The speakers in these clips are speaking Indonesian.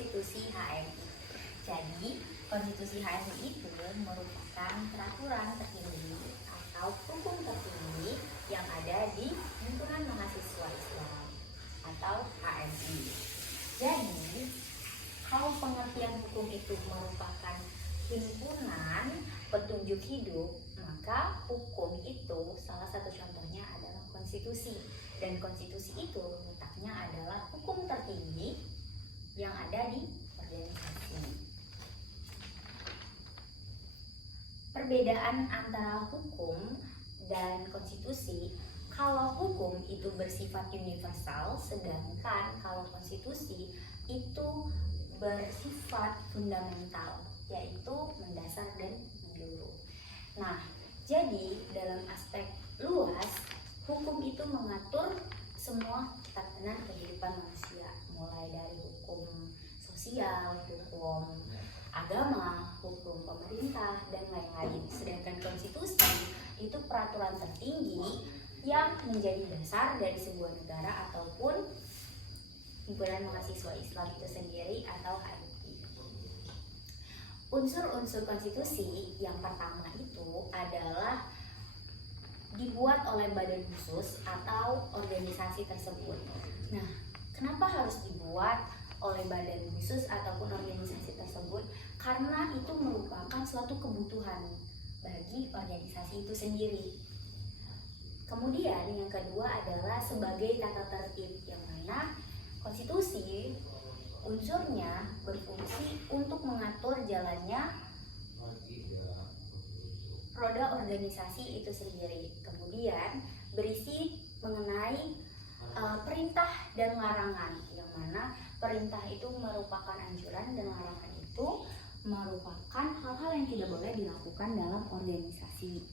Konstitusi HMI. Jadi, Konstitusi HMI itu merupakan peraturan tertinggi atau hukum tertinggi yang ada di Himpunan Mahasiswa Islam atau HMI. Jadi, kalau pengertian hukum itu merupakan himpunan petunjuk hidup, maka hukum itu salah satu contohnya adalah konstitusi. Dan konstitusi itu letaknya adalah hukum tertinggi yang ada di organisasi. Perbedaan antara hukum dan konstitusi, kalau hukum itu bersifat universal, sedangkan kalau konstitusi itu bersifat fundamental, yaitu mendasar dan menyeluruh. Nah, jadi dalam aspek luas, hukum itu mengatur semua tatanan kehidupan manusia, mulai dari hukum sosial, hukum agama, hukum pemerintah, dan lain-lain. Sedangkan konstitusi itu peraturan tertinggi yang menjadi dasar dari sebuah negara ataupun himpunan mahasiswa Islam itu sendiri atau HMI. Unsur-unsur konstitusi yang pertama itu adalah dibuat oleh badan khusus atau organisasi tersebut. Nah, kenapa harus dibuat oleh badan khusus ataupun organisasi tersebut? Karena itu merupakan suatu kebutuhan bagi organisasi itu sendiri. Kemudian yang kedua adalah sebagai tata tertib, yang mana konstitusi unsurnya berfungsi untuk mengatur jalannya roda organisasi itu sendiri. Kemudian berisi mengenai perintah dan larangan, yang mana perintah itu merupakan anjuran dan larangan itu merupakan hal-hal yang tidak boleh dilakukan dalam organisasi.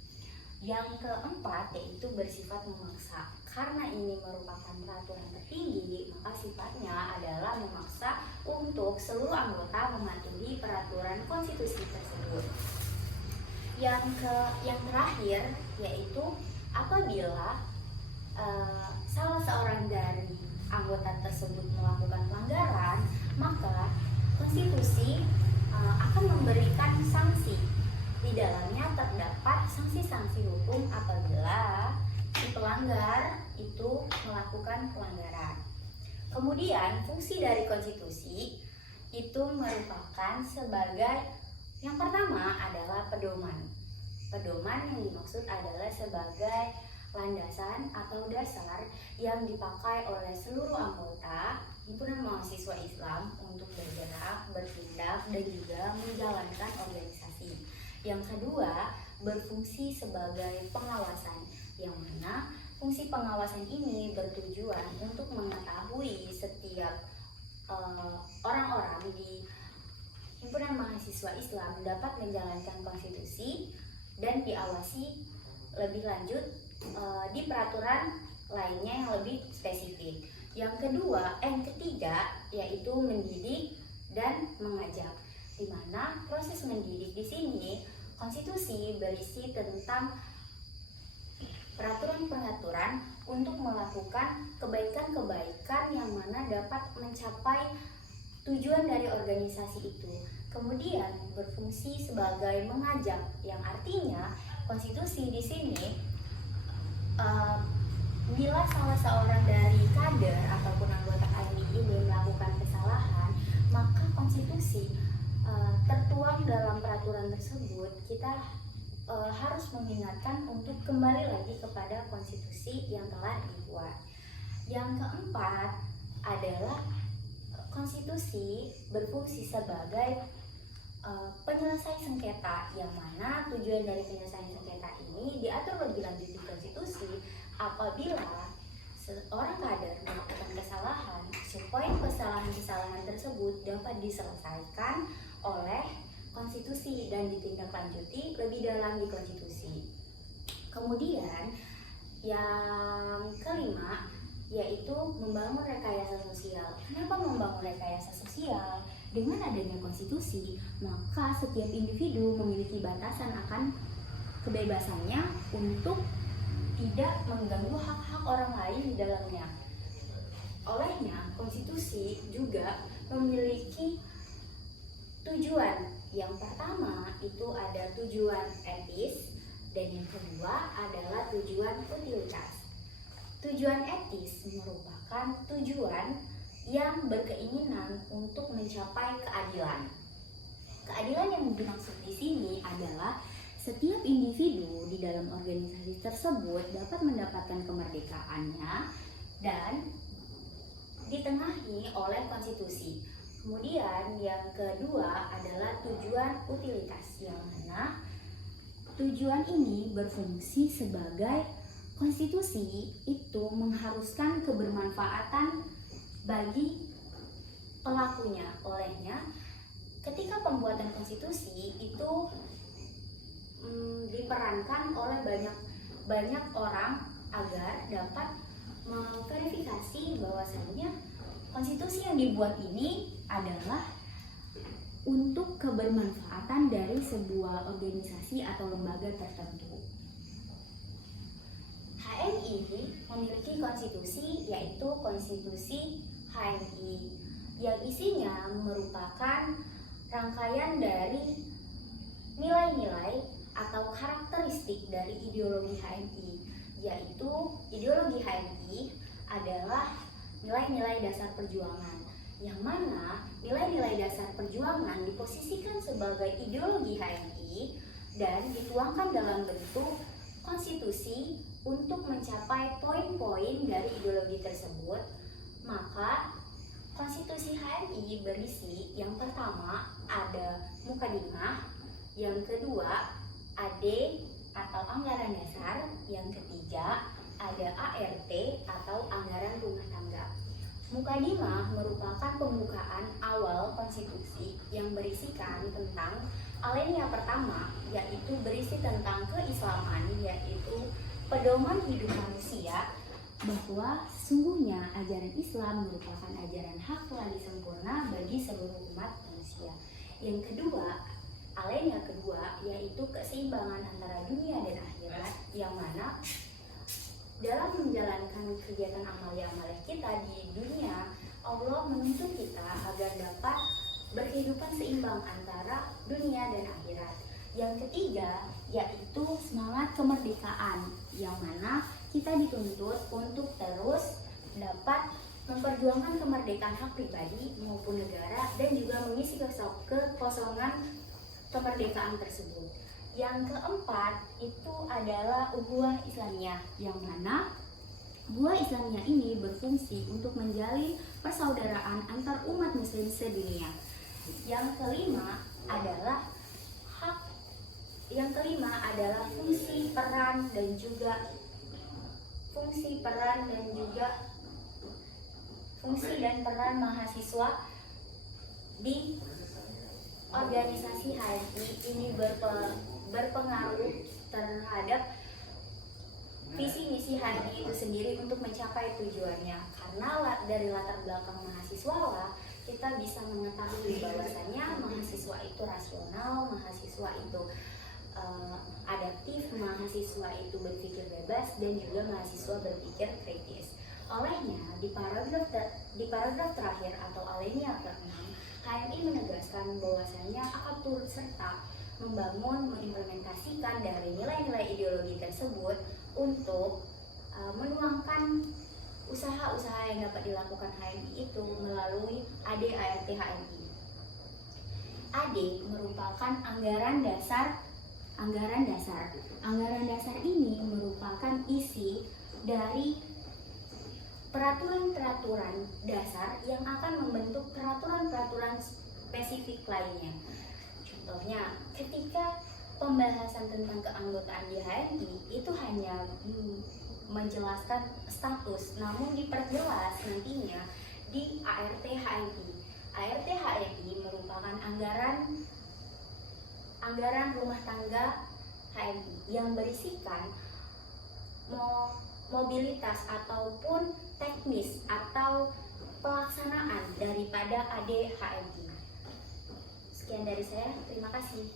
Yang keempat yaitu bersifat memaksa. Karena ini merupakan peraturan tertinggi, maka sifatnya adalah memaksa untuk seluruh anggota mematuhi peraturan konstitusi tersebut. Yang terakhir yaitu apabila salah seorang dari anggota tersebut melakukan pelanggaran, maka konstitusi akan memberikan sanksi. Di dalamnya terdapat sanksi-sanksi hukum apabila si pelanggar itu melakukan pelanggaran. Kemudian fungsi dari konstitusi itu merupakan sebagai yang pertama adalah pedoman. Pedoman yang dimaksud adalah sebagai landasan atau dasar yang dipakai oleh seluruh anggota himpunan mahasiswa Islam untuk bergerak, bertindak, dan juga menjalankan organisasi. Yang kedua, berfungsi sebagai pengawasan, yang mana fungsi pengawasan ini bertujuan untuk mengetahui setiap orang-orang di himpunan mahasiswa Islam dapat menjalankan konstitusi dan diawasi lebih lanjut di peraturan lainnya yang lebih spesifik. Yang ketiga yaitu mendidik dan mengajak, di mana proses mendidik di sini konstitusi berisi tentang peraturan-peraturan untuk melakukan kebaikan-kebaikan yang mana dapat mencapai tujuan dari organisasi itu. Kemudian berfungsi sebagai mengajak, yang artinya konstitusi di sini bila salah seorang dari kader ataupun anggota HMI ini melakukan kesalahan, maka konstitusi tertuang dalam peraturan tersebut, kita harus mengingatkan untuk kembali lagi kepada konstitusi yang telah dibuat. Yang keempat adalah konstitusi berfungsi sebagai penyelesai sengketa, yang mana tujuan dari penyelesaian sengketa ini diatur lebih lanjut di konstitusi apabila seorang kader melakukan kesalahan, supaya kesalahan-kesalahan tersebut dapat diselesaikan oleh konstitusi dan ditindaklanjuti lebih dalam di konstitusi. Kemudian yang kelima yaitu membangun rekayasa sosial. Kenapa membangun rekayasa sosial? Dengan adanya konstitusi, maka setiap individu memiliki batasan akan kebebasannya untuk tidak mengganggu hak-hak orang lain di dalamnya. Olehnya, konstitusi juga memiliki tujuan. Yang pertama itu ada tujuan etis dan yang kedua adalah tujuan utilitas. Tujuan etis merupakan tujuan yang berkeinginan untuk mencapai keadilan. Keadilan yang dimaksud di sini adalah setiap individu di dalam organisasi tersebut dapat mendapatkan kemerdekaannya dan ditengahi oleh konstitusi. Kemudian yang kedua adalah tujuan utilitas, yang mana tujuan ini berfungsi sebagai konstitusi itu mengharuskan kebermanfaatan bagi pelakunya. Olehnya, ketika pembuatan konstitusi itu diperankan oleh banyak orang agar dapat memverifikasi bahwasannya konstitusi yang dibuat ini adalah untuk kebermanfaatan dari sebuah organisasi atau lembaga tertentu. HMI memiliki konstitusi, yaitu konstitusi HMI, yang isinya merupakan rangkaian dari nilai-nilai atau karakteristik dari ideologi HMI, yaitu ideologi HMI adalah nilai-nilai dasar perjuangan, yang mana nilai-nilai dasar perjuangan diposisikan sebagai ideologi HMI dan dituangkan dalam bentuk konstitusi untuk mencapai poin-poin dari ideologi tersebut. Maka konstitusi HMI berisi yang pertama ada mukadimah, yang kedua AD atau anggaran dasar, yang ketiga ada ART atau anggaran rumah tangga. Mukadimah merupakan pembukaan awal konstitusi yang berisikan tentang alinea pertama, yaitu berisi tentang keislaman, yaitu pedoman hidup manusia, bahwa sungguhnya ajaran Islam merupakan ajaran hak lagi sempurna bagi seluruh umat manusia. Yang kedua, alinea kedua, yaitu keseimbangan antara dunia dan akhirat, yang mana dalam menjalankan kegiatan amalia-amalia kita di dunia, Allah menuntut kita agar dapat berkehidupan seimbang antara dunia dan akhirat. Yang ketiga, yaitu semangat kemerdekaan, yang mana kita dituntut untuk terus dapat memperjuangkan kemerdekaan hak pribadi maupun negara dan juga mengisi kekosongan kemerdekaan tersebut. Yang keempat itu adalah ukhuwah Islamiyah, yang mana ukhuwah Islamiyah ini berfungsi untuk menjalin persaudaraan antar umat muslim sedunia. Yang kelima adalah fungsi peran dan peran mahasiswa di organisasi HMI ini berpengaruh terhadap visi misi HMI itu sendiri untuk mencapai tujuannya. Karena dari latar belakang mahasiswa lah kita bisa mengetahui bahwasannya mahasiswa itu rasional, mahasiswa itu adaptif, mahasiswa itu berpikir bebas, dan juga mahasiswa berpikir kritis. Olehnya di paragraf terakhir atau alinea ke-6, HMI menegaskan bahwasannya akan turut serta membangun, mengimplementasikan dari nilai-nilai ideologi tersebut untuk menuangkan usaha-usaha yang dapat dilakukan HMI itu melalui AD/ART HMI. AD merupakan anggaran dasar. Anggaran dasar ini merupakan isi dari peraturan-peraturan dasar yang akan membentuk peraturan-peraturan spesifik lainnya. Contohnya, ketika pembahasan tentang keanggotaan di HMI itu hanya menjelaskan status, namun diperjelas nantinya di ART HMI. ART HMI merupakan anggaran rumah tangga HMI yang berisikan mobilitas ataupun teknis atau pelaksanaan daripada AD HMI. Sekian dari saya, terima kasih.